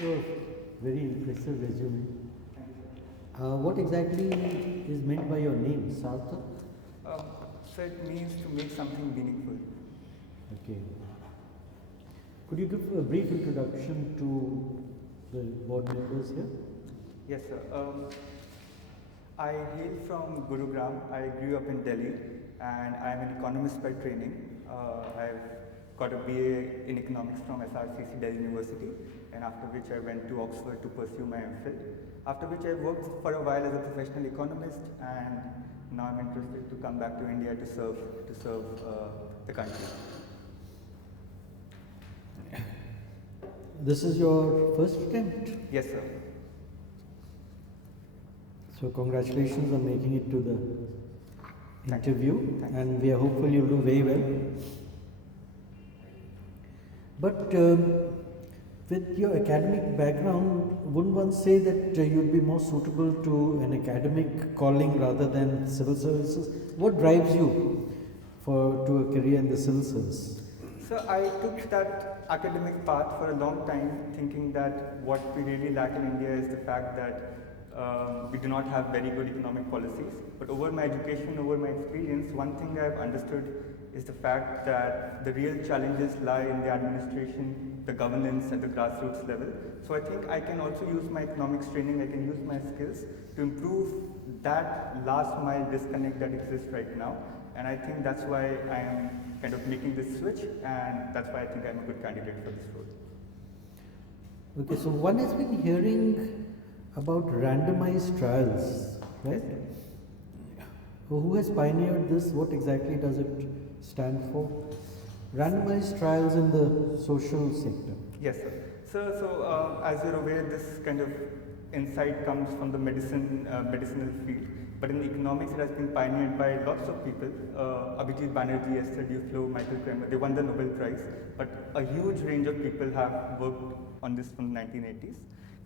Oh, very impressive resume. What exactly is meant by your name, Sarthak? Um, so it means to make something meaningful. Okay. Could you give a brief introduction to the board members here? Yes, sir. I hail from Gurugram. I grew up in Delhi and I am an economist by training. I've got a BA in economics from SRCC Delhi University, and after which I went to Oxford to pursue my MPhil. After which I worked for a while as a professional economist, and now I'm interested to come back to India to serve the country. This is your first attempt. Yes, sir. So congratulations on making it to the Thank you. interview, Thank you. and we are hopeful you'll do very well. But with your academic background, wouldn't one say that you'd be more suitable to an academic calling rather than civil services? What drives you to a career in the civil service? So I took that academic path for a long time, thinking that what we really lack in India is the fact that we do not have very good economic policies. But over my education, over my experience, one thing I've understood is the fact that the real challenges lie in the administration, the governance at the grassroots level. So I think I can also use my economics training, I can use my skills to improve that last mile disconnect that exists right now. And I think that's why I am kind of making this switch, and that's why I think I'm a good candidate for this role. Okay, so one has been hearing about randomized trials, right? Who has pioneered this? What exactly does it stand for? Randomized trials in the social sector. Yes, sir. So as you're aware, this kind of insight comes from the medicinal field. But in economics, it has been pioneered by lots of people. Abhijit Banerjee, Esther Duflo, Michael Kremer, they won the Nobel Prize. But a huge range of people have worked on this from the 1980s.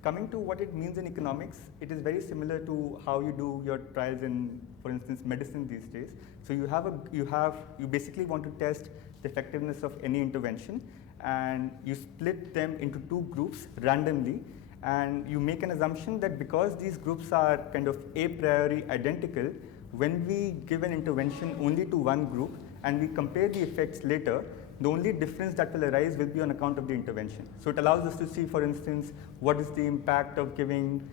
Coming to what it means in economics, it is very similar to how you do your trials in, for instance, medicine these days. So you basically want to test the effectiveness of any intervention, and you split them into two groups randomly, and you make an assumption that because these groups are kind of a priori identical, when we give an intervention only to one group and we compare the effects later, the only difference that will arise will be on account of the intervention. So it allows us to see, for instance, what is the impact of giving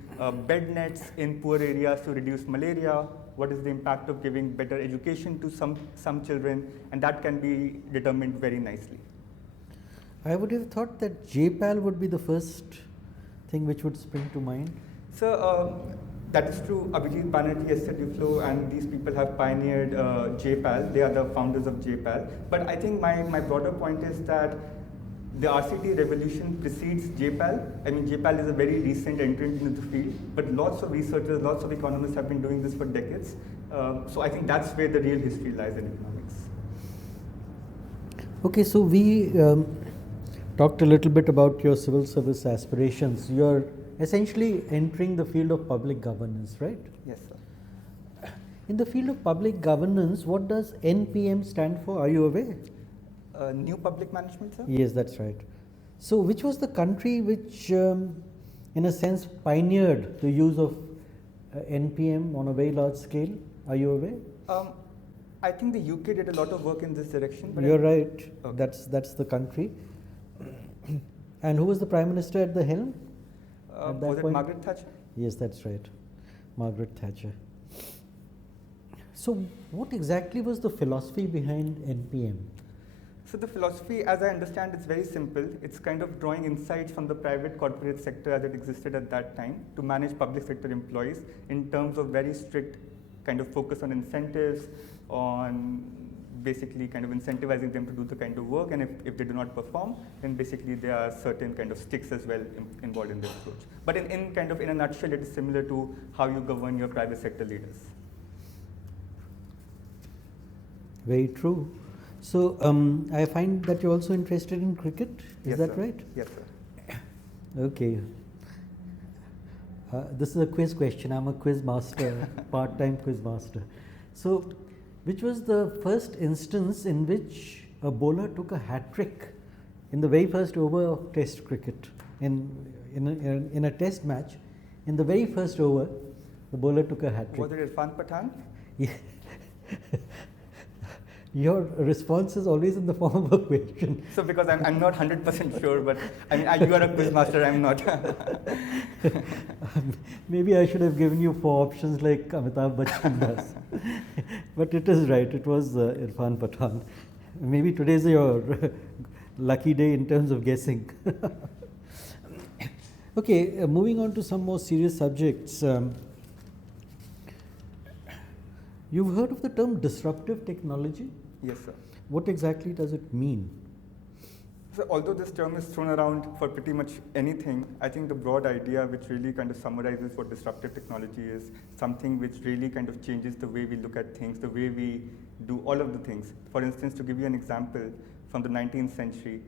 bed nets in poor areas to reduce malaria, what is the impact of giving better education to some children, and that can be determined very nicely. I would have thought that JPAL would be the first thing which would spring to mind. So that is true. Abhijit Banerjee, Esther Duflo, and these people have pioneered JPAL. They are the founders of JPAL. But I think my broader point is that the RCT revolution precedes JPAL. I mean, JPAL is a very recent entrant into the field, but lots of researchers, lots of economists have been doing this for decades. So I think that's where the real history lies in economics. Okay, so we talked a little bit about your civil service aspirations. You're essentially entering the field of public governance, right? Yes, sir. In the field of public governance, what does NPM stand for? Are you aware? New public management, sir? Yes, that's right. So, which was the country which, in a sense, pioneered the use of NPM on a very large scale? Are you aware? I think the UK did a lot of work in this direction. But You're right. Okay. That's the country. And who was the Prime Minister at the helm? Was it Margaret Thatcher? Yes, that's right. Margaret Thatcher. So, what exactly was the philosophy behind NPM? So the philosophy, as I understand, it's very simple. It's kind of drawing insights from the private corporate sector as it existed at that time to manage public sector employees in terms of very strict kind of focus on incentives, on basically kind of incentivizing them to do the kind of work, and if they do not perform, then basically there are certain kind of sticks as well involved in this approach. But in a nutshell, it is similar to how you govern your private sector leaders. Very true. So, I find that you're also interested in cricket. Is Yes, that sir. right? Yes, sir. Okay. This is a quiz question. I'm a quiz master, part-time quiz master. So, which was the first instance in which a bowler took a hat trick in the very first over of Test cricket? in a test match. In the very first over, the bowler took a hat trick. Was it Irfan Pathan? Yeah. Your response is always in the form of a question. So because I'm not 100% sure, but I mean, you are a quiz master, I'm not. Maybe I should have given you 4 options like Amitabh Bachchan does. But it is right, it was Irfan Pathan. Maybe today is your lucky day in terms of guessing. Okay, moving on to some more serious subjects. You've heard of the term disruptive technology? Yes, sir. What exactly does it mean? So although this term is thrown around for pretty much anything, I think the broad idea which really kind of summarizes what disruptive technology is, something which really kind of changes the way we look at things, the way we do all of the things. For instance, to give you an example, from the 19th century,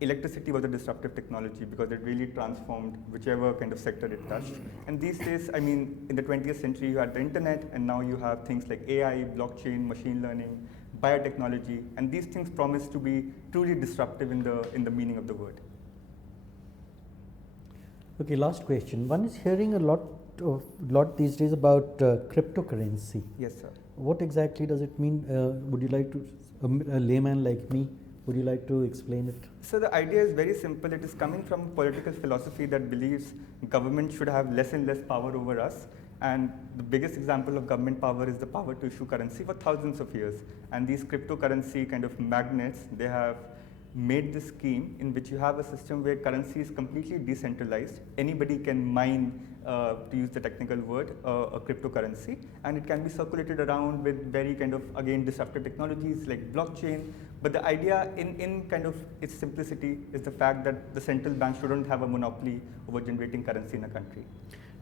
electricity was a disruptive technology because it really transformed whichever kind of sector it touched. And these days, I mean, in the 20th century, you had the internet, and now you have things like AI, blockchain, machine learning, biotechnology, and these things promise to be truly disruptive in the meaning of the word. Okay, last question. One is hearing a lot these days about cryptocurrency. Yes, sir. What exactly does it mean? Would you like to, a layman like me, would you like to explain it? So the idea is very simple. It is coming from a political philosophy that believes government should have less and less power over us. And the biggest example of government power is the power to issue currency for thousands of years. And these cryptocurrency kind of magnets, they have made this scheme in which you have a system where currency is completely decentralized. Anybody can mine, to use the technical word, a cryptocurrency, and it can be circulated around with very kind of, again, disruptive technologies like blockchain. But the idea in kind of its simplicity is the fact that the central bank shouldn't have a monopoly over generating currency in a country.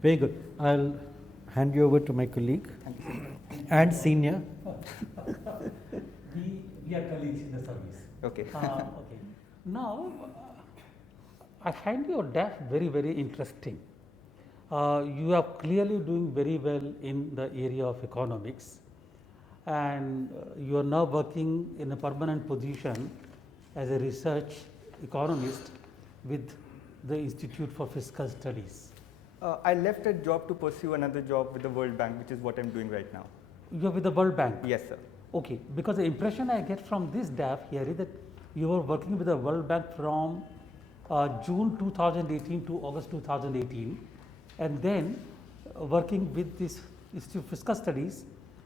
Very good. I'll hand you over to my colleague and senior. We are colleagues in the service. Okay. Okay. Now, I find your DAF very, very interesting. You are clearly doing very well in the area of economics, and you are now working in a permanent position as a research economist with the Institute for Fiscal Studies. I left that job to pursue another job with the World Bank, which is what I'm doing right now. You are with the World Bank? Yes, sir. Okay, because the impression I get from this DAF here is that you were working with the World Bank from June 2018 to August 2018, and then working with this Institute of Fiscal Studies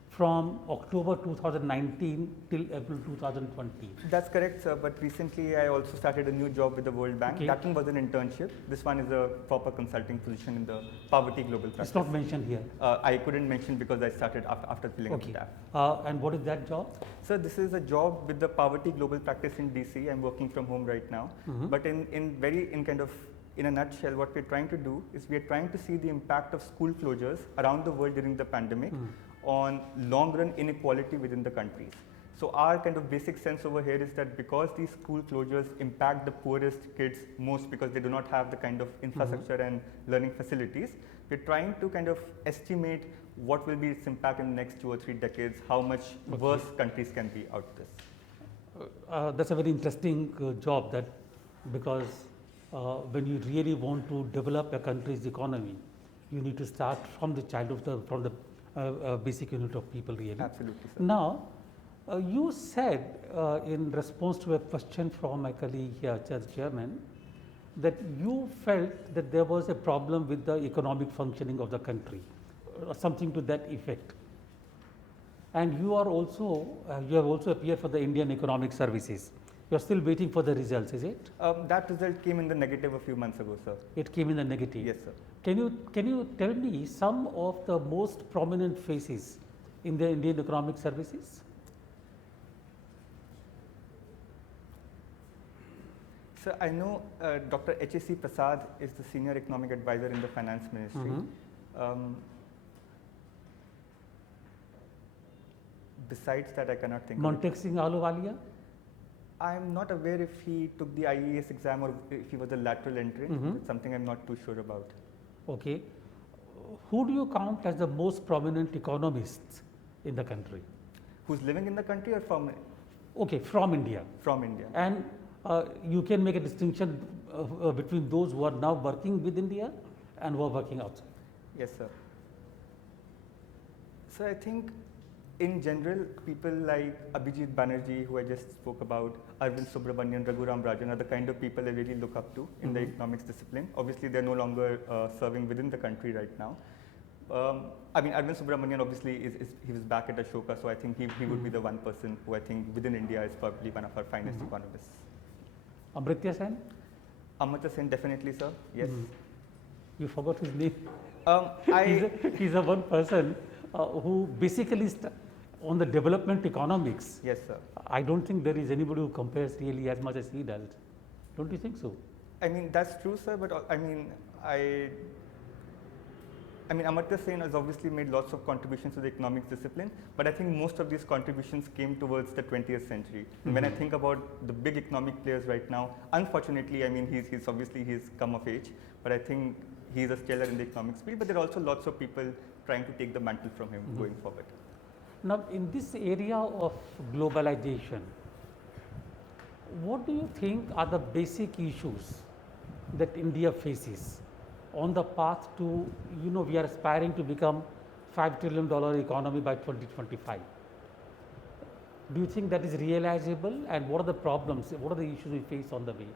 from October 2019 till April 2020. That's correct, sir. But recently, I also started a new job with the World Bank. Okay. That one was an internship. This one is a proper consulting position in the Poverty Global Practice. It's not mentioned here. I couldn't mention because I started after filling up the Okay. tab. And what is that job? So this is a job with the Poverty Global Practice in DC. I'm working from home right now. But in a nutshell, what we're trying to do is we're trying to see the impact of school closures around the world during the pandemic on long-run inequality within the countries. So our kind of basic sense over here is that because these school closures impact the poorest kids most because they do not have the kind of infrastructure and learning facilities, we're trying to kind of estimate what will be its impact in the next 2 or 3 decades, how much worse countries can be out of this. That's a very interesting job, that because when you really want to develop a country's economy, you need to start from the childhood, from the basic unit of people, really. Absolutely, sir. Now, you said in response to a question from my colleague here, Chairman, that you felt that there was a problem with the economic functioning of the country, something to that effect. And you are also, you have also appeared for the Indian Economic Services. You are still waiting for the results, is it? That result came in the negative a few months ago, sir. It came in the negative. Yes, sir. Can you tell me some of the most prominent faces in the Indian Economic Services? So I know Dr. H.A.C. Prasad is the senior economic advisor in the finance ministry. Besides that, I cannot think of it. Montek Singh Ahluwalia? I'm not aware if he took the IAS exam or if he was a lateral entrant. It's something I'm not too sure about. Okay. Who do you count as the most prominent economists in the country? Who's living in the country or from Okay, from India. India? And you can make a distinction between those who are now working with India and who are working outside. Yes, sir. So I think in general, people like Abhijit Banerjee, who I just spoke about, Arvind Subramanian, Raghuram Rajan are the kind of people I really look up to in the economics discipline. Obviously, they're no longer serving within the country right now. I mean, Arvind Subramanian obviously he was back at Ashoka, so I think he would be the one person who I think within India is probably one of our finest economists. Amartya Sen, Amartya Sen, definitely, sir. Yes. you forgot his name. I He's the one person who basically on the development economics. yes, sir. I don't think there is anybody who compares really as much as he does. Don't you think so? I mean, that's true, sir, but I mean, Amartya Sen has obviously made lots of contributions to the economics discipline, but I think most of these contributions came towards the 20th century. And when I think about the big economic players right now, unfortunately, I mean, he's obviously he's come of age, but I think he's a stellar in the economics field, but there are also lots of people trying to take the mantle from him going forward. Now, in this area of globalization, what do you think are the basic issues that India faces on the path to, we are aspiring to become $5 trillion economy by 2025? Do you think that is realizable, and what are the problems, what are the issues we face on the way?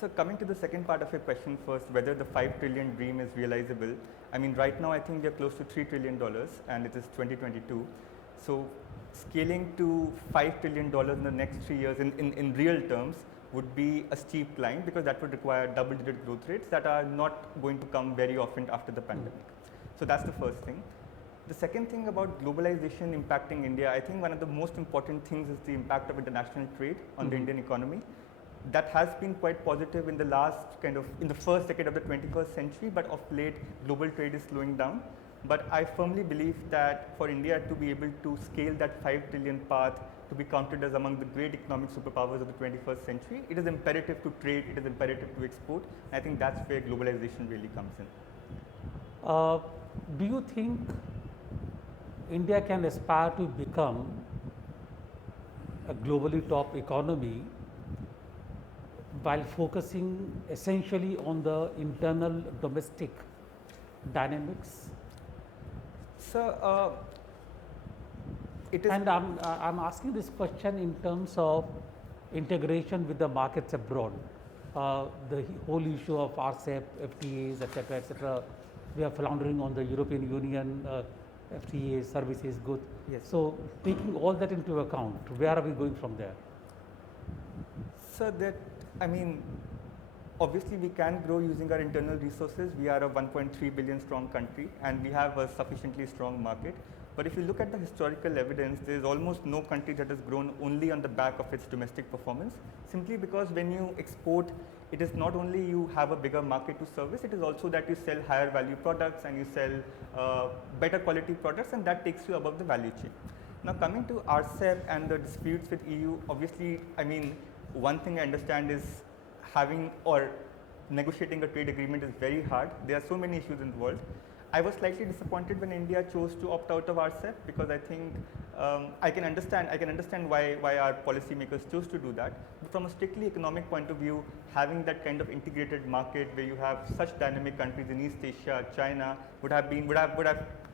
So coming to the second part of your question first, whether the 5 trillion dream is realizable. I mean, right now I think we are close to $3 trillion and it is 2022. So scaling to $5 trillion in the next 3 years in real terms would be a steep climb, because that would require double-digit growth rates that are not going to come very often after the pandemic. So that's the first thing. The second thing about globalization impacting India, I think one of the most important things is the impact of international trade on the Indian economy. That has been quite positive in the last in the first decade of the 21st century, but of late global trade is slowing down. But I firmly believe that for India to be able to scale that 5 trillion path, to be counted as among the great economic superpowers of the 21st century, it is imperative to trade, it is imperative to export. And I think that's where globalization really comes in. Do you think India can aspire to become a globally top economy while focusing essentially on the internal domestic dynamics? So, it is. And I'm asking this question in terms of integration with the markets abroad. The whole issue of RCEP, FTAs, etc., we are floundering on the European Union FTA, services, goods. Yes. So, taking all that into account, where are we going from there? So that, I mean, obviously we can grow using our internal resources. We are a 1.3 billion strong country and we have a sufficiently strong market. But if you look at the historical evidence, there is almost no country that has grown only on the back of its domestic performance, simply because when you export, it is not only you have a bigger market to service, it is also that you sell higher value products and you sell better quality products, and that takes you above the value chain. Now coming to RCEP and the disputes with EU, obviously, I mean, one thing I understand is having or negotiating a trade agreement is very hard. There are so many issues involved. I was slightly disappointed when India chose to opt out of RCEP, because I think I can understand why our policymakers chose to do that. But from a strictly economic point of view, having that kind of integrated market where you have such dynamic countries in East Asia, China would have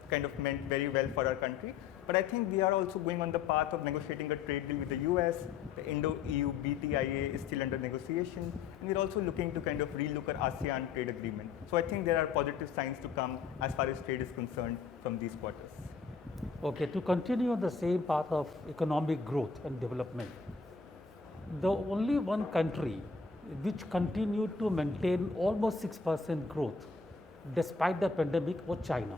kind of meant very well for our country. But I think we are also going on the path of negotiating a trade deal with the US. The Indo-EU BTIA is still under negotiation, and we're also looking to kind of relook at ASEAN trade agreement. So I think there are positive signs to come as far as trade is concerned from these quarters. Okay, to continue on the same path of economic growth and development, the only one country which continued to maintain almost 6% growth despite the pandemic was China.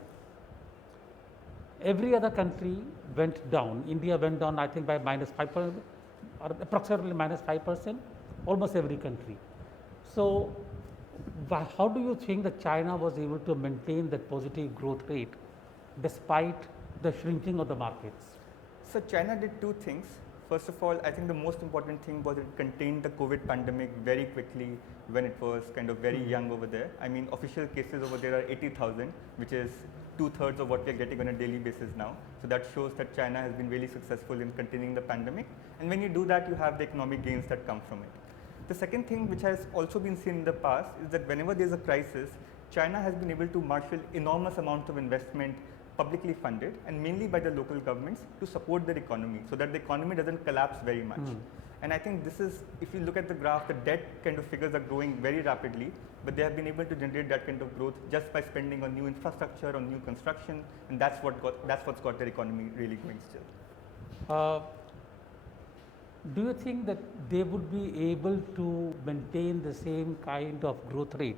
Every other country went down. India went down, I think, by -5%, or approximately -5%, almost every country. So, how do you think that China was able to maintain that positive growth rate despite the shrinking of the markets? So China did two things. First of all, I think the most important thing was it contained the COVID pandemic very quickly when it was kind of very young over there. I mean, official cases over there are 80,000, which is 2/3 of what we are getting on a daily basis now. So that shows that China has been really successful in containing the pandemic. And when you do that, you have the economic gains that come from it. The second thing which has also been seen in the past is that whenever there's a crisis, China has been able to marshal enormous amounts of investment publicly funded and mainly by the local governments to support their economy so that the economy doesn't collapse very much. And I think this is, if you look at the graph, the debt kind of figures are growing very rapidly, but they have been able to generate that kind of growth just by spending on new infrastructure, on new construction, and that's what's got their economy really going still. Do you think that they would be able to maintain the same kind of growth rate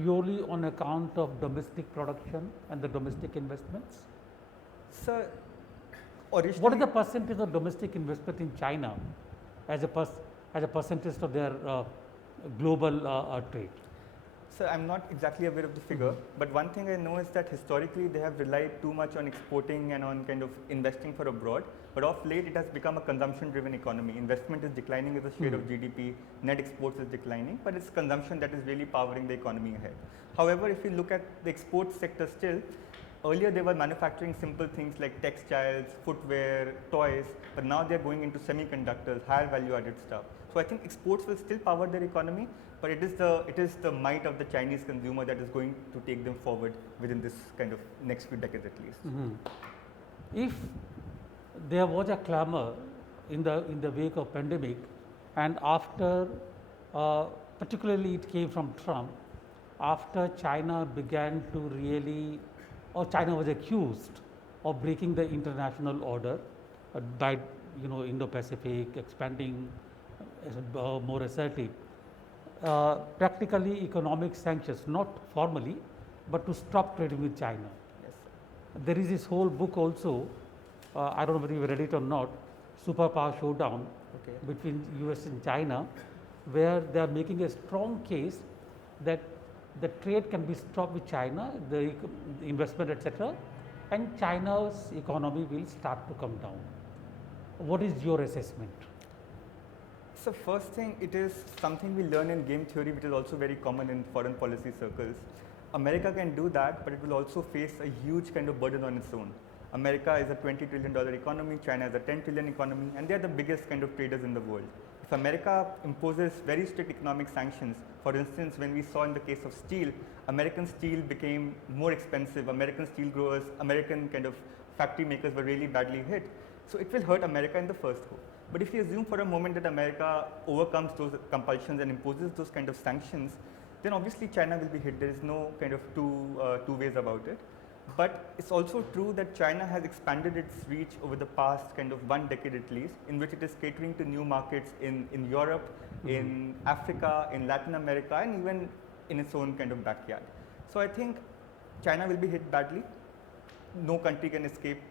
purely on account of domestic production and the domestic investments? So, originally, What is the percentage of domestic investment in China as a percentage of their global trade? So I'm not exactly aware of the figure, but one thing I know is that historically they have relied too much on exporting and on kind of investing for abroad. But of late it has become a consumption-driven economy. Investment is declining as a share of GDP, net exports is declining, but it's consumption that is really powering the economy ahead. However, if you look at the export sector still, earlier they were manufacturing simple things like textiles, footwear, toys, but now they're going into semiconductors, higher value-added stuff. So I think exports will still power their economy, but it is the might of the Chinese consumer that is going to take them forward within this kind of next few decades at least. If there was a clamor in the wake of pandemic, and after, particularly it came from Trump, after China began to really, or China was accused of breaking the international order by Indo-Pacific expanding more assertive. Practically economic sanctions, not formally, but to stop trading with China. Yes, sir. There is this whole book also, I don't know whether you read it or not, Superpower Showdown Okay. between US and China, where they are making a strong case that the trade can be stopped with China, the investment, etc., and China's economy will start to come down. What is your assessment? So first thing, it is something we learn in game theory, which is also very common in foreign policy circles. America can do that, but it will also face a huge kind of burden on its own. America is a $20 trillion economy, China is a $10 trillion economy, and they are the biggest kind of traders in the world. If America imposes very strict economic sanctions, for instance, when we saw in the case of steel, American steel became more expensive, American steel growers, American kind of factory makers were really badly hit. So it will hurt America in the first go. But if you assume for a moment that America overcomes those compulsions and imposes those kind of sanctions, then obviously China will be hit. There is no kind of two ways about it. But it's also true that China has expanded its reach over the past kind of 1 decade at least, in which it is catering to new markets in Europe, in Africa, in Latin America, and even in its own kind of backyard. So I think China will be hit badly. No country can escape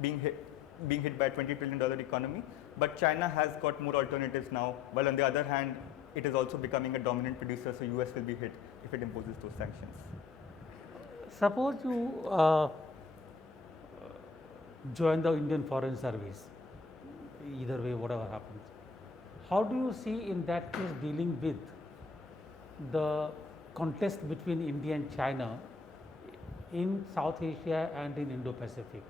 being hit by a $20 trillion economy. But China has got more alternatives now, while on the other hand, it is also becoming a dominant producer, so US will be hit if it imposes those sanctions. Suppose you join the Indian Foreign Service, either way, whatever happens. How do you see in that case dealing with the contest between India and China in South Asia and in Indo-Pacific?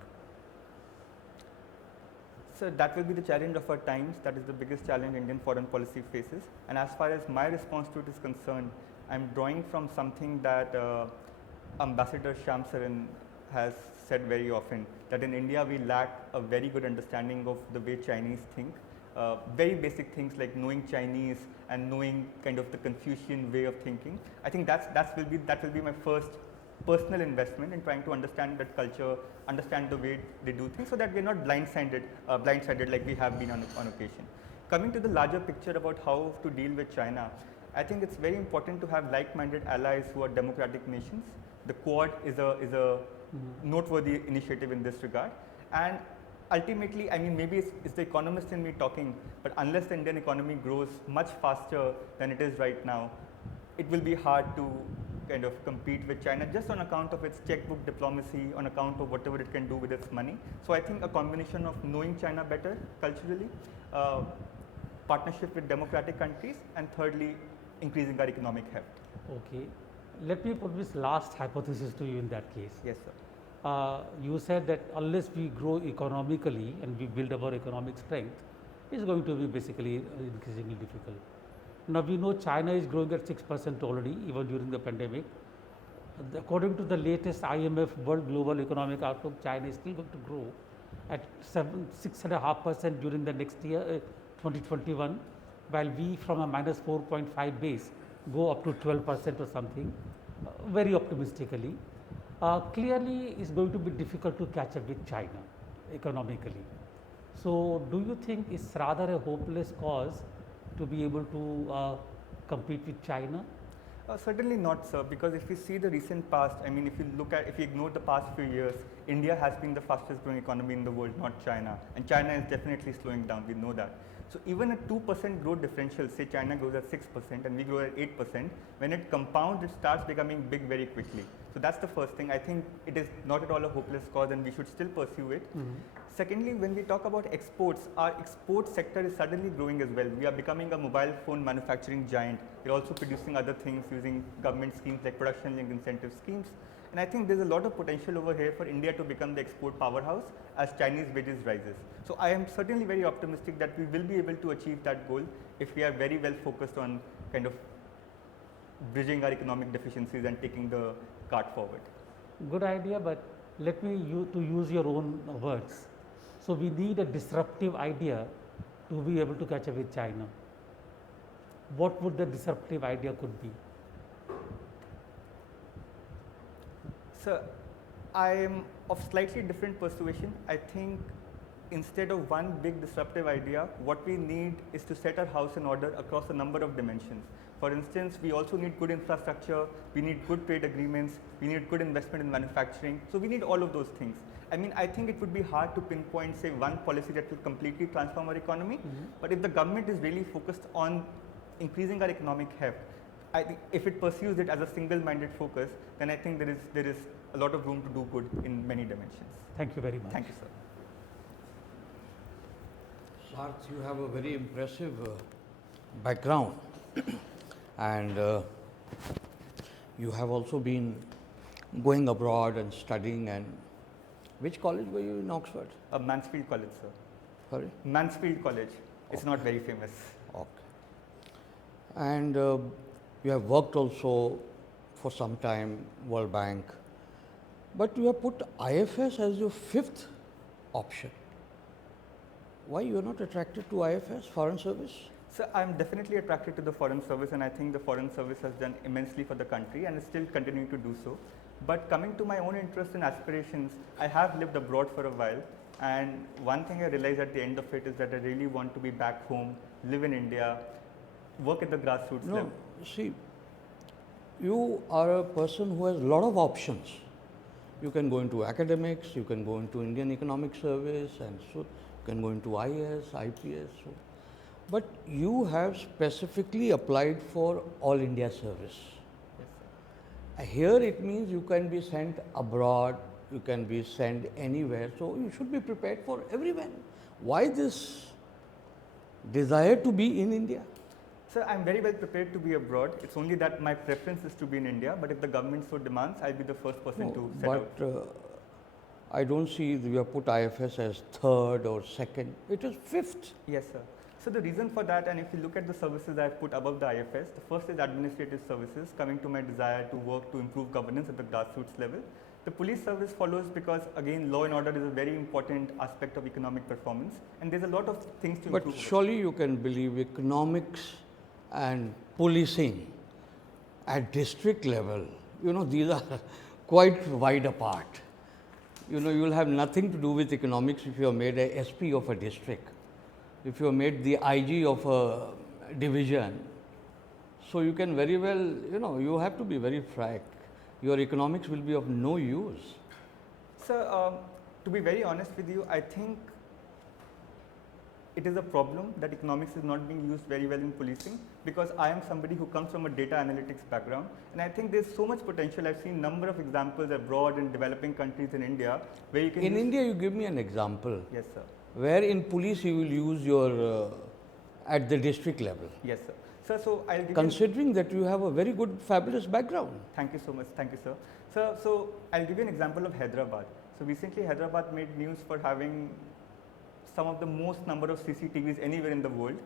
So that will be the challenge of our times. That is the biggest challenge Indian foreign policy faces. And as far as my response to it is concerned, I'm drawing from something that Ambassador Shyam Saran has said very often, that in India we lack a very good understanding of the way Chinese think. Very basic things like knowing Chinese and knowing kind of the Confucian way of thinking. I think that will be my first personal investment in trying to understand that culture, understand the way they do things, so that we're not blindsided like we have been on occasion. Coming to the larger picture about how to deal with China, I think it's very important to have like-minded allies who are democratic nations. The Quad is a noteworthy initiative in this regard, and ultimately, I mean, maybe it's the economist in me talking, but unless the Indian economy grows much faster than it is right now, it will be hard to kind of compete with China just on account of its checkbook diplomacy, on account of whatever it can do with its money. So I think a combination of knowing China better culturally, partnership with democratic countries, and thirdly, increasing our economic heft. Okay. Let me put this last hypothesis to you in that case. Yes, sir. You said that unless we grow economically and we build our economic strength, it's going to be basically increasingly difficult. Now we know China is growing at 6% already, even during the pandemic. According to the latest IMF World Global Economic Outlook, China is still going to grow at 6.5% during the next year, 2021, while we from a minus 4.5 base go up to 12% or something, very optimistically. Clearly, it's going to be difficult to catch up with China economically. So, do you think it's rather a hopeless cause to be able to compete with China? Certainly not, sir, because if you see the recent past, I mean, if you ignore the past few years, India has been the fastest growing economy in the world, not China. And China is definitely slowing down, we know that. So even a 2% growth differential, say China grows at 6% and we grow at 8%, when it compounds, it starts becoming big very quickly. So that's the first thing. I think it is not at all a hopeless cause and we should still pursue it. Secondly, when we talk about exports, our export sector is suddenly growing as well. We are becoming a mobile phone manufacturing giant. We're also producing other things using government schemes like production linked incentive schemes. And I think there's a lot of potential over here for India to become the export powerhouse as Chinese wages rises. So I am certainly very optimistic that we will be able to achieve that goal if we are very well focused on kind of bridging our economic deficiencies and taking the cart forward. Good idea, but let me use your own words. So, we need a disruptive idea to be able to catch up with China. What would the disruptive idea could be? So, I am of slightly different persuasion. I think instead of one big disruptive idea, what we need is to set our house in order across a number of dimensions. For instance, we also need good infrastructure, we need good trade agreements, we need good investment in manufacturing. So we need all of those things. I mean, I think it would be hard to pinpoint, say, one policy that will completely transform our economy. But if the government is really focused on increasing our economic heft, I think if it pursues it as a single-minded focus, then I think there is a lot of room to do good in many dimensions. Thank you very much. Thank you, sir. Sarth, you have a very impressive background and you have also been going abroad and studying. And which college were you in Oxford? Mansfield College, sir. Sorry? Mansfield College. It's not very famous. Okay. And you have worked also for some time, World Bank, but you have put IFS as your fifth option. Why you are not attracted to IFS, Foreign Service? So I'm definitely attracted to the Foreign Service, and I think the Foreign Service has done immensely for the country and is still continuing to do so. But coming to my own interest and aspirations, I have lived abroad for a while, and one thing I realized at the end of it is that I really want to be back home, live in India, work at the grassroots No, level. see, you are a person who has a lot of options. You can go into academics, you can go into Indian Economic Service, and so you can go into IAS, IPS. So. But you have specifically applied for All India Service. Yes, sir. Here it means you can be sent abroad, you can be sent anywhere, so you should be prepared for everywhere. Why this desire to be in India? Sir, I'm very well prepared to be abroad. It's only that my preference is to be in India, but if the government so demands, I'll be the first person to set out. But I don't see you have put IFS as third or second, it is fifth. Yes, sir. So the reason for that, and if you look at the services I've put above the IFS, the first is administrative services, coming to my desire to work to improve governance at the grassroots level. The police service follows because, again, law and order is a very important aspect of economic performance, and there's a lot of things to But improve. surely you can believe economics and policing at district level, these are quite wide apart. You will have nothing to do with economics if you are made a SP of a district, if you are made the IG of a division. So you can very well, you have to be very frank. Your economics will be of no use. Sir, to be very honest with you, I think it is a problem that economics is not being used very well in policing, because I am somebody who comes from a data analytics background, and I think there's so much potential. I've seen number of examples abroad in developing countries in India where you can In India, you give me an example. Yes, sir. Where in police you will use your at the district level. Yes, sir. Sir, so I'll give Considering that you have a very good, fabulous background. Thank you so much. Thank you, sir. Sir, so I'll give you an example of Hyderabad. So recently, Hyderabad made news for having some of the most number of CCTVs anywhere in the world.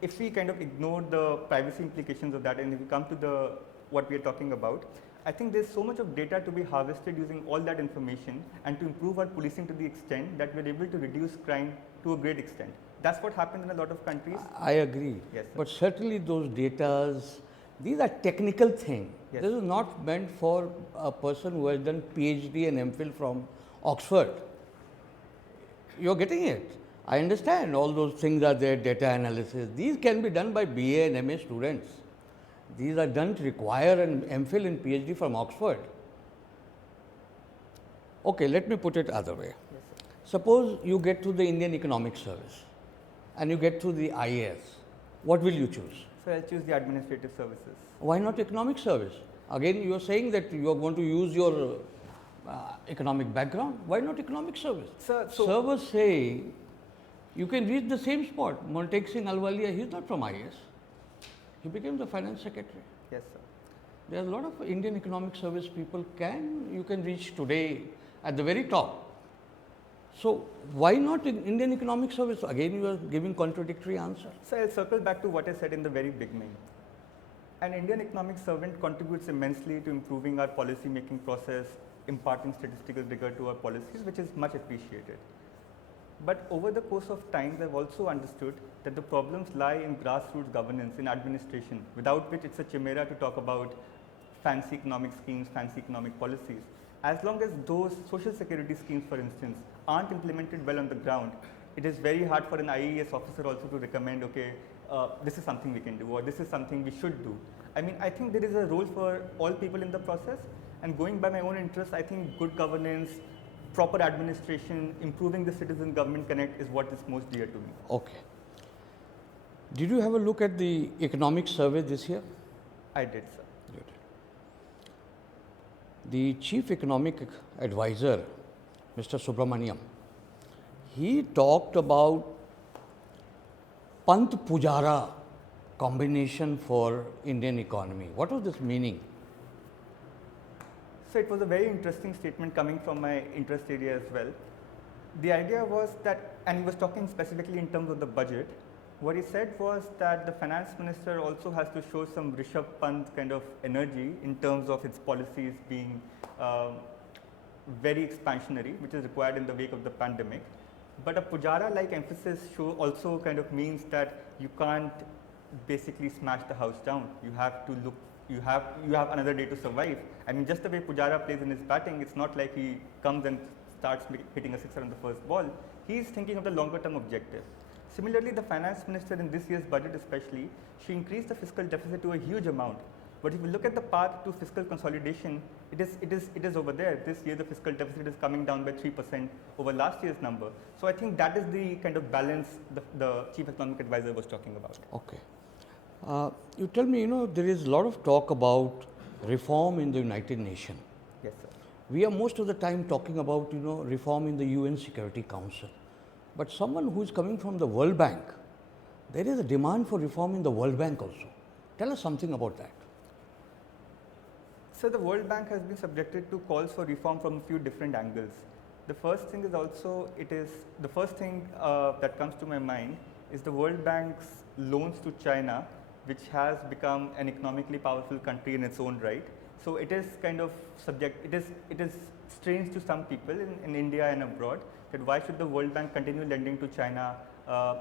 if we kind of ignore the privacy implications of that and if we come to the what we are talking about, I think there's so much of data to be harvested using all that information and to improve our policing to the extent that we're able to reduce crime to a great extent. That's what happened in a lot of countries. I agree. Yes, sir. But certainly those datas, these are technical things. Yes. This is not meant for a person who has done PhD and MPhil from Oxford. You're getting it. I understand all those things are there, data analysis. These can be done by BA and MA students. These are done to require an MPhil and PhD from Oxford. Okay, let me put it other way. Yes, sir. Suppose you get to the Indian Economic Service and you get to the IAS. What will you choose? So I'll choose the administrative services. Why not economic service? Again, you are saying that you are going to use your economic background. Why not economic service? Sir, so Servers say you can reach the same spot. Montek Singh Alwalia, he is not from IAS. He became the finance secretary. yes, sir. There are a lot of Indian economic service people you can reach today at the very top. So why not in Indian economic service? Again, you are giving contradictory answer. So I'll circle back to what I said in the very beginning. An Indian economic servant contributes immensely to improving our policy making process, imparting statistical rigor to our policies, which is much appreciated. But over the course of time, they've also understood that the problems lie in grassroots governance, in administration, without which it's a chimera to talk about fancy economic schemes, fancy economic policies. As long as those social security schemes, for instance, aren't implemented well on the ground, it is very hard for an IAS officer also to recommend, okay, this is something we can do or this is something we should do. I mean, I think there is a role for all people in the process, and going by my own interests, I think good governance, proper administration, improving the citizen government connect is what is most dear to me. Okay. Did you have a look at the economic survey this year? I did, sir. Good. The chief economic advisor, Mr. Subramaniam, he talked about Pant Pujara combination for Indian economy. What was this meaning? So it was a very interesting statement coming from my interest area as well. The idea was that, and he was talking specifically in terms of the budget, what he said was that the finance minister also has to show some Rishabh Pant kind of energy in terms of its policies being very expansionary, which is required in the wake of the pandemic. But a Pujara-like emphasis also kind of means that you can't basically smash the house down. You have to look, you have another day to survive. I mean, just the way Pujara plays in his batting, it's not like he comes and starts hitting a sixer on the first ball. He's thinking of the longer term objective. Similarly, the finance minister in this year's budget especially, she increased the fiscal deficit to a huge amount. But if you look at the path to fiscal consolidation, it is over there. This year the fiscal deficit is coming down by 3% over last year's number. So I think that is the kind of balance the chief economic advisor was talking about. Okay. You tell me, there is a lot of talk about reform in the United Nations. Yes, sir. We are most of the time talking about, reform in the UN Security Council. But someone who is coming from the World Bank, there is a demand for reform in the World Bank also. Tell us something about that. So the World Bank has been subjected to calls for reform from a few different angles. The first thing is also, the first thing that comes to my mind is the World Bank's loans to China, which has become an economically powerful country in its own right. So it is kind of it is strange to some people in India and abroad that why should the World Bank continue lending to China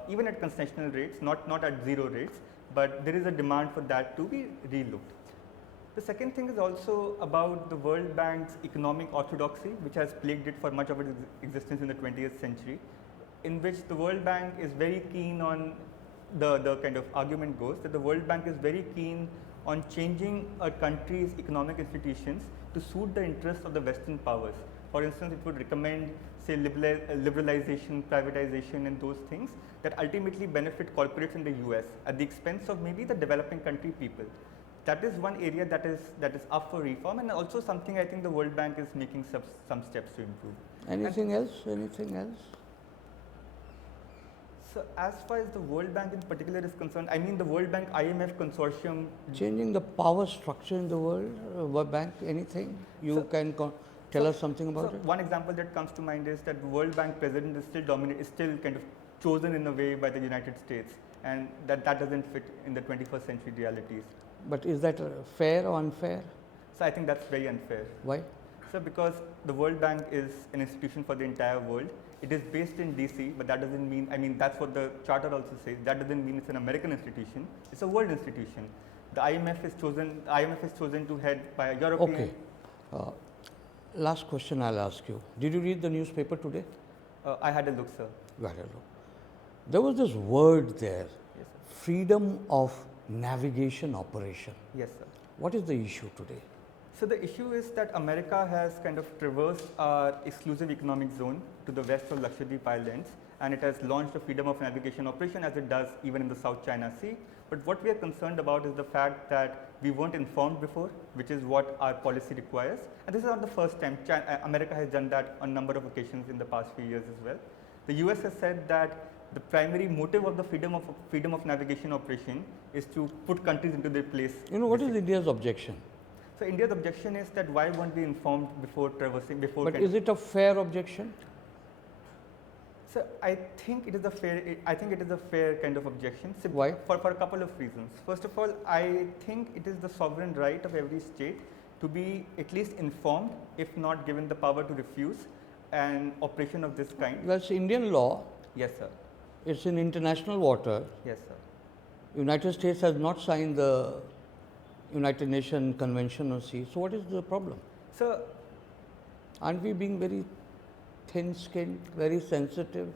even at concessional rates, not at zero rates, but there is a demand for that to be relooked. The second thing is also about the World Bank's economic orthodoxy, which has plagued it for much of its existence in the 20th century, in which the World Bank is very keen on, the kind of argument goes that the World Bank is very keen on changing a country's economic institutions to suit the interests of the Western powers. For instance, it would recommend, say, liberalization, privatization and those things that ultimately benefit corporates in the US at the expense of maybe the developing country people. That is one area that is up for reform, and also something I think the World Bank is making some steps to improve. Anything else? Anything else? So as far as the World Bank in particular is concerned, I mean the World Bank IMF consortium. Changing the power structure in the World Bank, anything? You can tell us something about it? One example that comes to mind is that the World Bank president is still kind of chosen in a way by the United States. and that doesn't fit in the 21st century realities. But is that fair or unfair? So I think that's very unfair. Why? So because the World Bank is an institution for the entire world, it is based in DC, but that doesn't mean, I mean, that's what the charter also says, that doesn't mean it's an American institution, it's a world institution. The IMF is chosen to head by a European. Okay. Last question I'll ask you. Did you read the newspaper today? I had a look, sir. You had a look. There was this word there, Yes, sir. freedom of navigation operation. Yes, sir. What is the issue today? So the issue is that America has kind of traversed our exclusive economic zone to the west of Lakshadweep Islands, and it has launched a freedom of navigation operation as it does even in the South China Sea. But what we are concerned about is the fact that we weren't informed before, which is what our policy requires. And this is not the first time. America has done that on a number of occasions in the past few years as well. The US has said that the primary motive of the freedom of navigation operation is to put countries into their place. You know, what is India's objection? So India's objection is that why weren't we informed before traversing, before. But is it a fair objection? So I think it is a fair kind of objection. Why? For a couple of reasons. First of all, I think it is the sovereign right of every state to be at least informed, if not given the power to refuse an operation of this kind. That's Indian law. Yes, sir. It's in international water. Yes, sir. United States has not signed the United Nations Convention on Sea. So what is the problem? So Aren't we being very thin-skinned, very sensitive?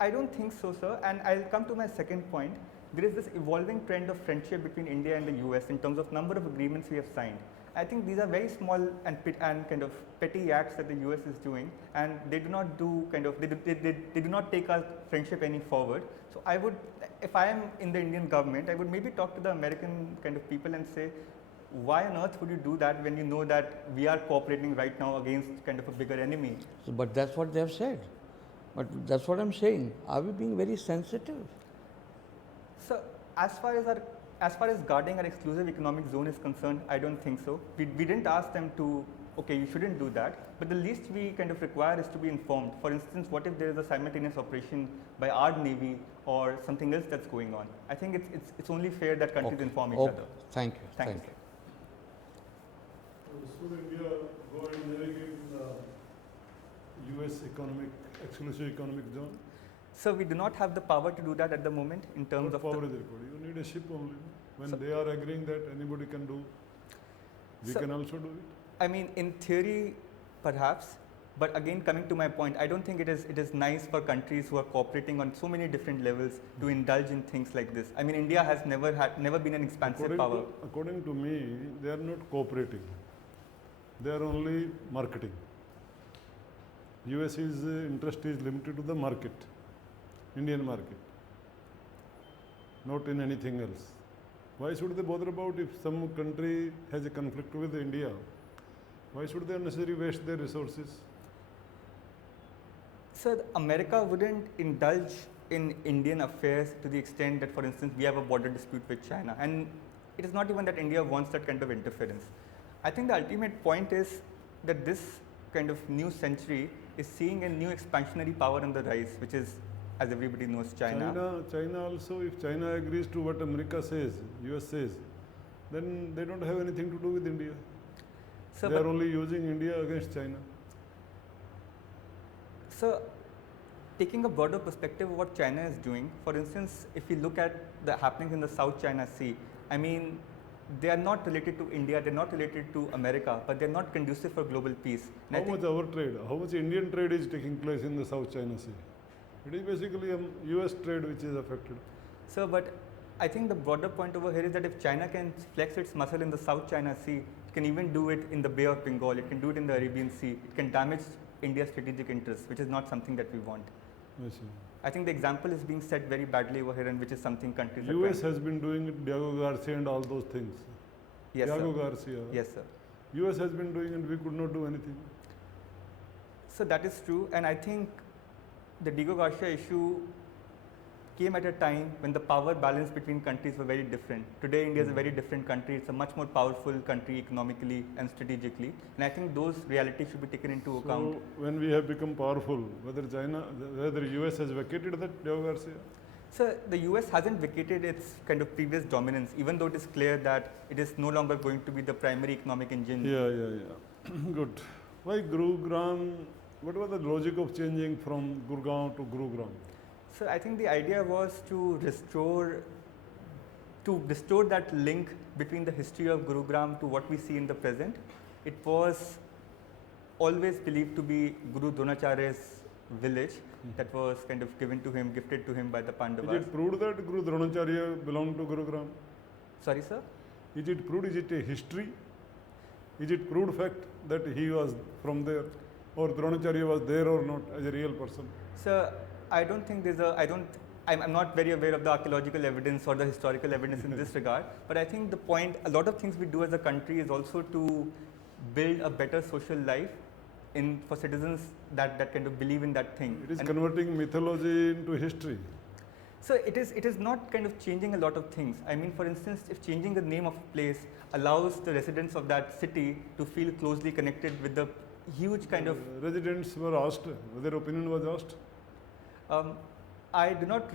I don't think so, sir. And I'll come to my second point. There is this evolving trend of friendship between India and the US in terms of number of agreements we have signed. I think these are very small and kind of petty acts that the US is doing, and they do not do they do not take our friendship any forward. So I would, if I am in the Indian government, I would maybe talk to the American kind of people and say, why on earth would you do that when you know that we are cooperating right now against kind of a bigger enemy? So, but that's what they have said. But that's what I'm saying. Are we being very sensitive? So as far as guarding our exclusive economic zone is concerned, I don't think so. We didn't ask them to, okay, you shouldn't do that, but the least we kind of require is to be informed. For instance, what if there is a simultaneous operation by our Navy or something else that's going on? I think it's only fair that countries inform each other. Thank you. Thank you. Should India go and navigate US exclusive economic zone? So we do not have the power to do that at the moment in terms What of power the, is required? You need a ship only. When So- they are agreeing that anybody can do, we So- can also do it. I mean, in theory, perhaps, but again, coming to my point, I don't think it is nice for countries who are cooperating on so many different levels to indulge in things like this. I mean, India has never been an expansive power. According to me, they are not cooperating. They are only marketing. US's interest is limited to the market, Indian market, not in anything else. Why should they bother about if some country has a conflict with India? Why should they unnecessarily waste their resources? So America wouldn't indulge in Indian affairs to the extent that, for instance, we have a border dispute with China, and it is not even that India wants that kind of interference. I think the ultimate point is that this kind of new century is seeing a new expansionary power on the rise, which is, as everybody knows, China. China also, if China agrees to what America says, US says, then they don't have anything to do with India. So, They are but- only using India against China. So, taking a broader perspective of what China is doing, for instance, if you look at the happenings in the South China Sea, I mean, they are not related to India, they're not related to America, but they're not conducive for global peace. And I How think- much our trade, how much Indian trade is taking place in the South China Sea? It is basically a US trade which is affected. So, but I think the broader point over here is that if China can flex its muscle in the South China Sea, it can even do it in the Bay of Bengal, it can do it in the Arabian Sea, it can damage India's strategic interests, which is not something that we want. I see. I think the example is being set very badly over here, and which is something countries are US trying- has been doing it, Diego Garcia and all those things. Yes, Diego sir. Garcia. Yes, sir. US has been doing it, we could not do anything. So that is true, and I think the Diego Garcia issue came at a time when the power balance between countries were very different. Today, India is a very different country. It's a much more powerful country economically and strategically, and I think those realities should be taken into account. So when we have become powerful, whether US has vacated that Diego Garcia? So the US hasn't vacated its kind of previous dominance, even though it is clear that it is no longer going to be the primary economic engine. Yeah. Good. Why Gurugram? What was the logic of changing from Gurgaon to Gurugram? So I think the idea was to restore that link between the history of Gurugram to what we see in the present. It was always believed to be Guru Dronacharya's village that was kind of gifted to him by the Is Pandavas. it proved that Guru Dronacharya belonged to Gurugram? Sorry, sir? Is it proved? Is it a history? Is it proved fact that he was from there, or Dronacharya was there or not as a real person? Sir, I don't think I'm not very aware of the archaeological evidence or the historical evidence in this regard, but I think the point, a lot of things we do as a country is also to build a better social life for citizens that kind of believe in that thing. It is And converting mythology into history. so it is not kind of changing a lot of things. I mean, for instance, if changing the name of a place allows the residents of that city to feel closely connected with the huge kind of Residents were asked, their opinion was asked. I do not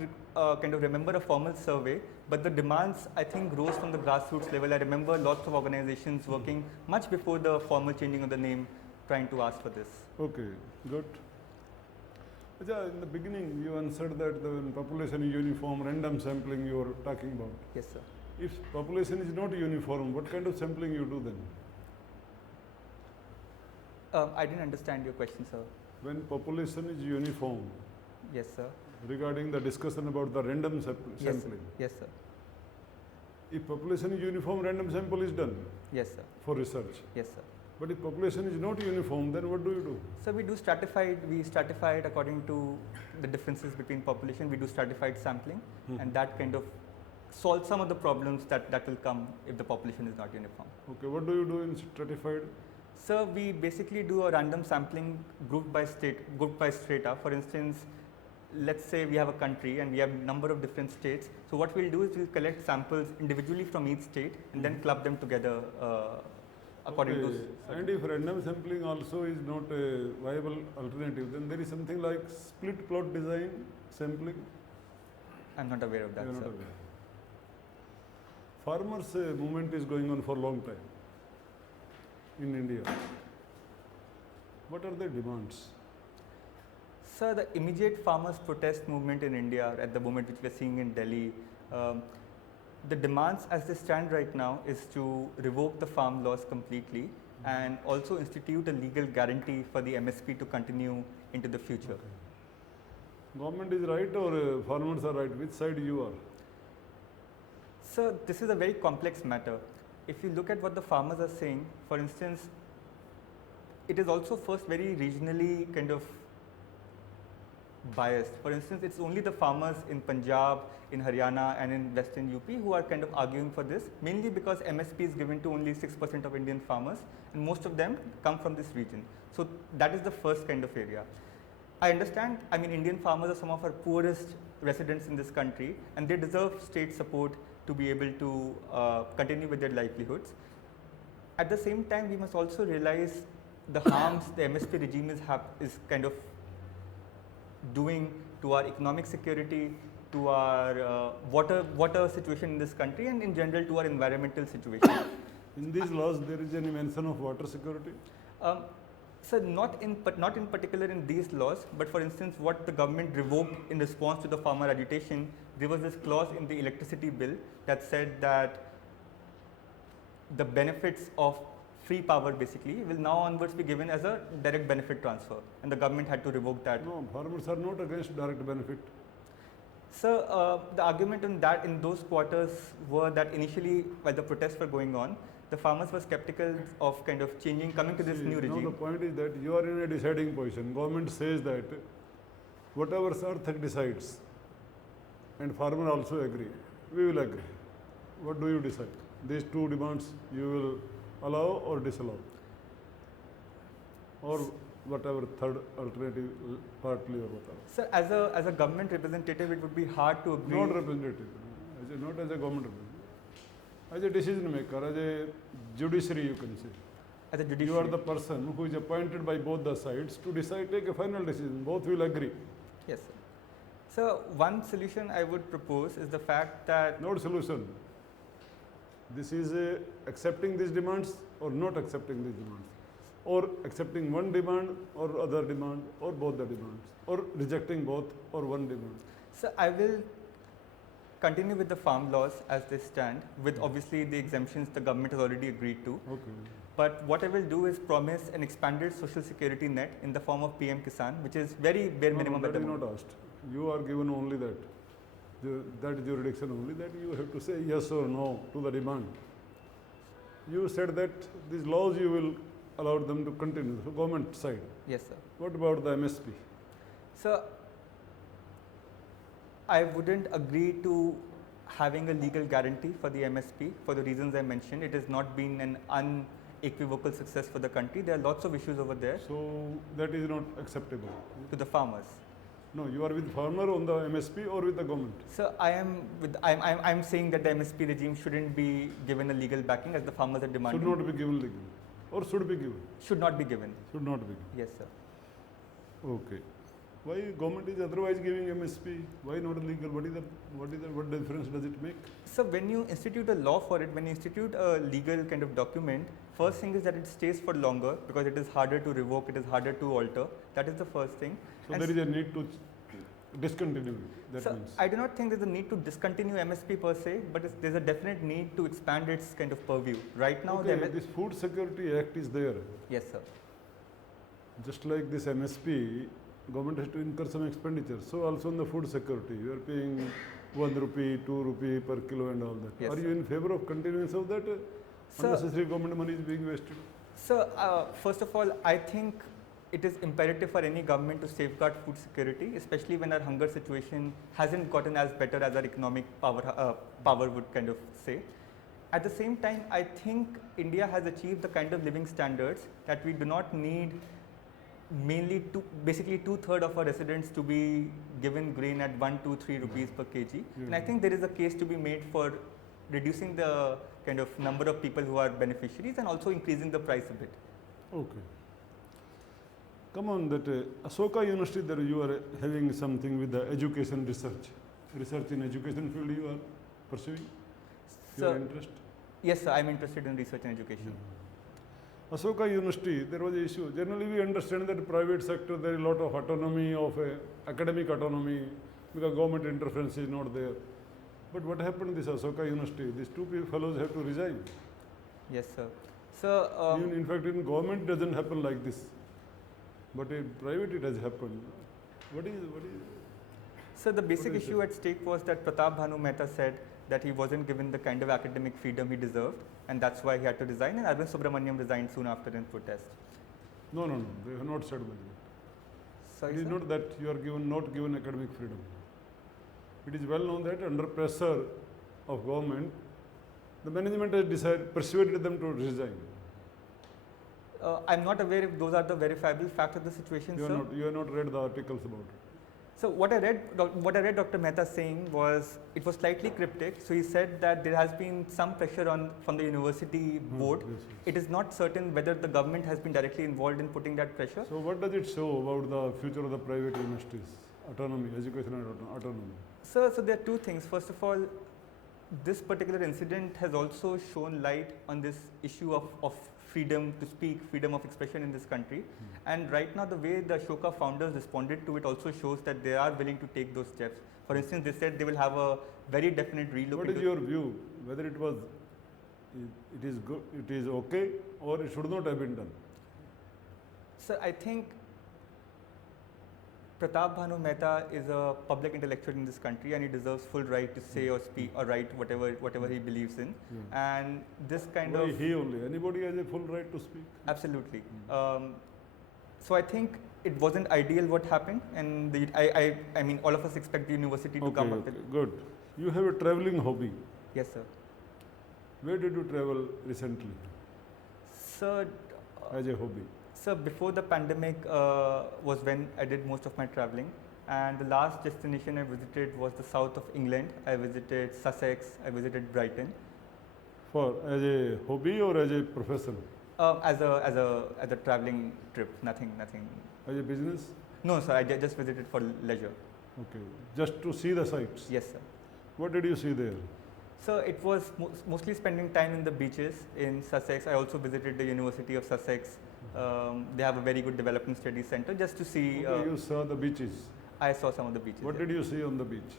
kind of remember a formal survey, but the demands I think rose from the grassroots level. I remember lots of organizations working much before the formal changing of the name, trying to ask for this. Okay, good. Acha, in the beginning, you answered that the population is uniform, random sampling you were talking about. Yes, sir. If population is not uniform, what kind of sampling you do then? I didn't understand your question, sir. When population is uniform, Yes, sir. regarding the discussion about the random sampling. Yes, sir. Yes, sir. If population is uniform, random sample is done Yes, sir. for research. Yes, sir. But if population is not uniform, then what do you do? So we stratify it according to the differences between population. We do stratified sampling, and that kind of solves some of the problems that will come if the population is not uniform. Okay, what do you do in stratified? So we basically do a random sampling group by strata. For instance, let's say we have a country and we have a number of different states. So what we'll do is we'll collect samples individually from each state and then club them together according Okay, to. and if random sampling also is not a viable alternative, then there is something like split plot design sampling. I'm not aware of that, You are not sir. aware. Farmers movement is going on for a long time in India. What are their demands? Sir, the immediate farmers' protest movement in India at the moment, which we are seeing in Delhi, the demands as they stand right now is to revoke the farm laws completely and also institute a legal guarantee for the MSP to continue into the future. Government is right or farmers are right? Which side you are? So this is a very complex matter. If you look at what the farmers are saying, for instance, it is also first very regionally kind of biased. For instance, it's only the farmers in Punjab, in Haryana and in Western UP who are kind of arguing for this, mainly because MSP is given to only 6% of Indian farmers and most of them come from this region. So that is the first kind of area. I understand, I mean, Indian farmers are some of our poorest residents in this country and they deserve state support to be able to continue with their livelihoods. At the same time, we must also realize the harms the MSP regime is kind of doing to our economic security, to our water situation in this country, and in general to our environmental situation. In these laws, there is any mention of water security? So not in particular in these laws, but for instance, what the government revoked in response to the farmer agitation, there was this clause in the electricity bill that said that the benefits of free power basically will now onwards be given as a direct benefit transfer, and the government had to revoke that. No, farmers are not against direct benefit. So the argument in those quarters were that initially, while the protests were going on, the farmers were skeptical of kind of coming to this See, new now regime. the point is that you are in a deciding position. Government says that whatever Sarthak decides, and farmer also agree, we will agree. What do you decide? These two demands you will allow or disallow? Or whatever third alternative, partly or whatever. So as a government representative, it would be hard to agree. Not representative, not as a government representative. As a decision maker, as a judiciary you can say. As a You are judiciary. the person who is appointed by both the sides to decide, take a final decision. Both will agree. Yes, sir. So one solution I would propose is the fact that Not solution. This is accepting these demands or not accepting these demands, or accepting one demand or other demand, or both the demands, or rejecting both or one demand. so I will continue with the farm laws as they stand, with obviously the exemptions the government has already agreed to. Okay. But what I will do is promise an expanded social security net in the form of PM Kisan, which is very bare minimum No, at that the is moment. not asked. You are given only that. That jurisdiction only, that you have to say yes or no to the demand. You said that these laws you will allow them to continue, so government side. Yes, sir. What about the MSP? So I wouldn't agree to having a legal guarantee for the MSP for the reasons I mentioned. It has not been an unequivocal success for the country. There are lots of issues over there So that is not acceptable. to the farmers. No, you are with farmer on the MSP or with the government? So I'm saying that the MSP regime shouldn't be given a legal backing as the farmers are demanding. Should not be given legally, or should be given? Should not be given. Should not be. Yes, sir. Okay. Why government is otherwise giving MSP? Why not legal? What difference does it make? So when you institute a law for it, when you institute a legal kind of document, first thing is that it stays for longer because it is harder to revoke, it is harder to alter. That is the first thing. So And there is a need to discontinue it. That so means. I do not think there's a need to discontinue MSP per se, but there's a definite need to expand its kind of purview. Right now, Okay, this Food Security Act is there. yes, sir. Just like this MSP, government has to incur some expenditure. So also on the food security, you are paying 1 rupee, 2 rupee per kilo and all that. Yes, Are sir. you in favor of continuance of that? Sir- Unnecessary government money is being wasted. So first of all, I think it is imperative for any government to safeguard food security, especially when our hunger situation hasn't gotten as better as our economic power would kind of say. At the same time, I think India has achieved the kind of living standards that we do not need mainly basically 2/3 of our residents to be given grain at 1, 2, 3 rupees per kg. And I think there is a case to be made for reducing the kind of number of people who are beneficiaries and also increasing the price a bit. Okay. Come on, that Ashoka University, there you are having something with the education research. Research in education field you are pursuing? Your So, interest? yes, sir, I'm interested in research and education. Ashoka University, there was an issue. Generally, we understand that private sector there is a lot of autonomy, academic autonomy, because government interference is not there. But what happened in this Ashoka University? These two fellows have to resign. Yes, sir. So, Even in fact, in government doesn't happen like this, but in private it has happened. What is? so the basic is issue at stake was that Pratap Bhanu Mehta said that he wasn't given the kind of academic freedom he deserved, and that's why he had to resign. And Arvind Subramaniam resigned soon after in protest. No, they have not said like that. Sorry, It is sir? not that you are not given academic freedom. It is well known that under pressure of government, the management has persuaded them to resign. I'm not aware if those are the verifiable facts of the situation, sir. You have not read the articles about it. So what I read Dr. Mehta saying was, it was slightly cryptic. So he said that there has been some pressure from the university board. Yes, yes. It is not certain whether the government has been directly involved in putting that pressure. So what does it show about the future of the private universities? Autonomy, educational autonomy. So there are two things. First of all, this particular incident has also shown light on this issue of freedom to speak, freedom of expression in this country. And right now, the way the Ashoka founders responded to it also shows that they are willing to take those steps. For instance, they said they will have a very definite relook. What is your view? Whether it is good, it is okay, or it should not have been done? So I think Pratap Bhanu Mehta is a public intellectual in this country, and he deserves full right to say or speak or write whatever he believes in. And this kind Why of he only? Anybody has a full right to speak. absolutely. So I think it wasn't ideal what happened, and I mean all of us expect the university to come up with. Good. You have a traveling hobby. Yes, sir. Where did you travel recently So, as a hobby? so before the pandemic was when I did most of my traveling, and the last destination I visited was the south of England. I visited Sussex. I visited Brighton. As a hobby or as a profession? As a traveling trip, nothing. As a business? No, sir, I just visited for leisure. Okay, just to see the sights. Yes, sir. What did you see there? So it was mostly spending time in the beaches in Sussex. I also visited the University of Sussex. They have a very good development studies center just to see. Okay, you saw the beaches. I saw some of the beaches. What there. did you see on the beach?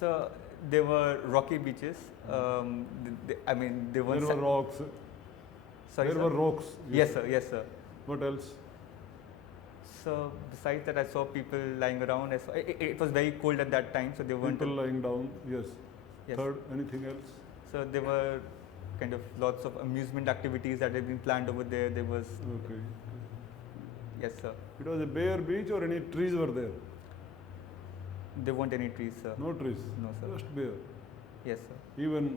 So they were rocky beaches. I mean, they weren't. There were rocks. Sorry, There sir? were rocks. Yes, sir. Yes, sir. What else? So besides that, I saw people lying around. It was very cold at that time, so they weren't. People lying down. Yes. Yes. Third, anything else? So there were kind of lots of amusement activities that had been planned over there. There was. Okay. Yes, sir. It was a bare beach or any trees were there? There weren't any trees, sir. No trees. No, sir. Just bare. Yes, sir. Even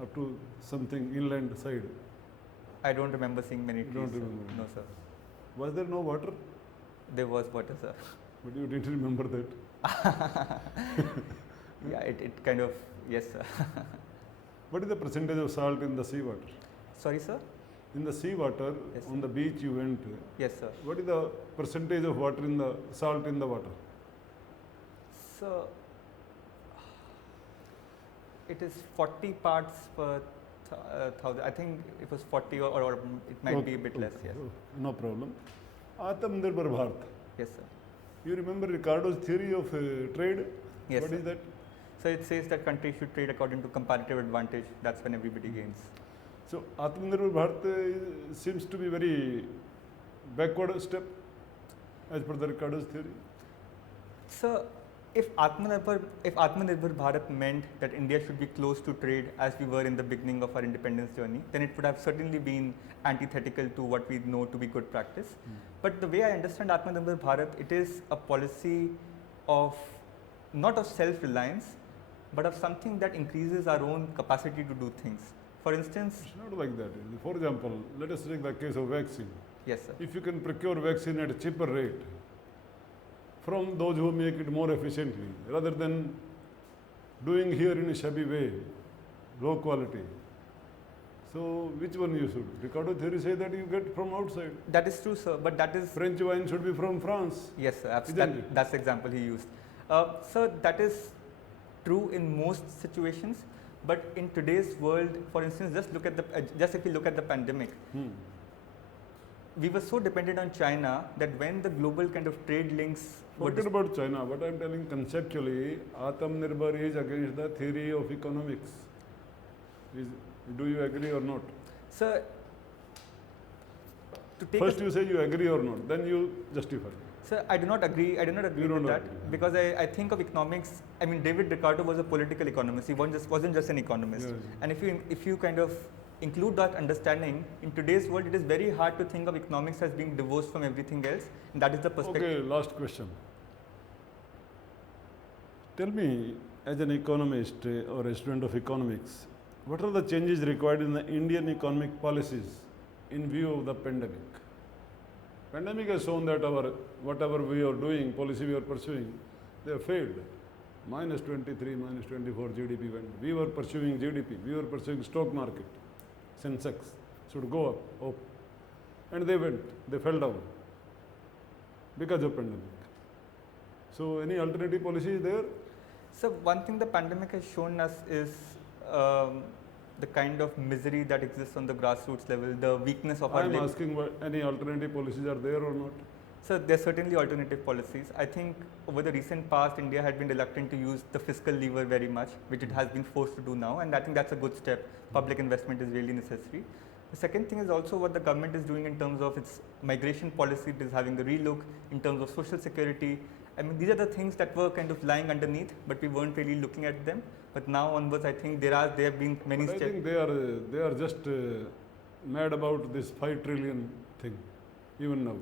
up to something inland side. I don't remember seeing many You trees. don't sir. remember. No, sir. Was there no water? There was water, sir. But you didn't remember that. Yeah, it kind of. Yes, sir. What is the percentage of salt in the seawater? Sorry, sir. In the seawater, Yes, on the beach you went, Yes, sir. what is the percentage of water in the salt in the water? So it is 40 parts per thousand. I think it was 40 or it might be a bit less. Yes. Oh, no problem. Atmanirbhar Bharat. Yes, sir. You remember Ricardo's theory of trade? Yes, What sir. is that? So it says that countries should trade according to comparative advantage. That's when everybody gains. So Atmanirbhar Bharat seems to be very backward step as per the Ricardo's theory. So if Atmanirbhar Bharat meant that India should be close to trade as we were in the beginning of our independence journey, then it would have certainly been antithetical to what we know to be good practice. But the way I understand Atmanirbhar Bharat, it is a policy of not of self-reliance, but of something that increases our own capacity to do things. For instance, It's not like that. For example, let us take the case of vaccine. yes, sir. If you can procure vaccine at a cheaper rate from those who make it more efficiently, rather than doing here in a shabby way, low quality. So which one you should? Ricardo theory say that you get from outside. That is true, sir. But that is French wine should be from France. yes, sir. Isn't it? That's the example he used. So that is true in most situations. But in today's world, for instance, just if you look at the pandemic, we were so dependent on China that when the global kind of trade links were Forget about China. What I am telling conceptually, Atmanirbhar is against the theory of economics. Do you agree or not? so to take First you say you agree or not, then you justify. Sir, I do not agree. I do not agree You with don't that agree. because I think of economics. I mean, David Ricardo was a political economist. He wasn't just an economist. Yeah. And if you kind of include that understanding in today's world, it is very hard to think of economics as being divorced from everything else. And that is the perspective. Okay, last question. Tell me, as an economist or a student of economics, what are the changes required in the Indian economic policies in view of the pandemic? Pandemic has shown that our whatever we are doing, policy we are pursuing, they have failed. Minus 23, minus 24 GDP went. We were pursuing GDP, we were pursuing stock market, Sensex should go up, and they went, they fell down because of pandemic. So any alternative policy is there? So one thing the pandemic has shown us is the kind of misery that exists on the grassroots level, the weakness of I our am labor. asking what any alternative policies are there or not? So there are certainly alternative policies. I think over the recent past, India had been reluctant to use the fiscal lever very much, which it has been forced to do now, and I think that's a good step. Public investment is really necessary. The second thing is also what the government is doing in terms of its migration policy. It is having a relook in terms of social security. I mean, these are the things that were kind of lying underneath, but we weren't really looking at them. But now onwards, I think there have been many But I steps. think they are just mad about this 5 trillion thing, even now.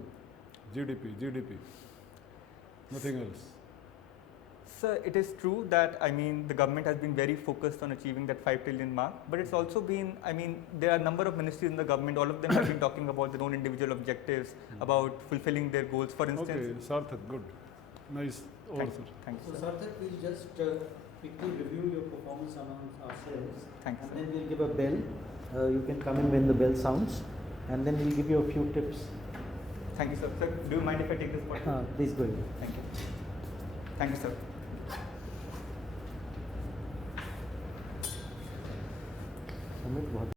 GDP, nothing else. So it is true that the government has been very focused on achieving that 5 trillion mark, but it's also been, there are a number of ministries in the government, all of them have been talking about their own individual objectives, about fulfilling their goals. For instance, Okay, Sarthak, good. Nice answer. Thank you, So sir. Sarthak, we'll just quickly review your performance among ourselves. Thanks, And sir. then we'll give a bell. You can come in when the bell sounds. And then we'll give you a few tips. Thank you, sir. Sir, do you mind if I take this point? Please go ahead. Thank you. Thank you, sir. Sumit, बहुत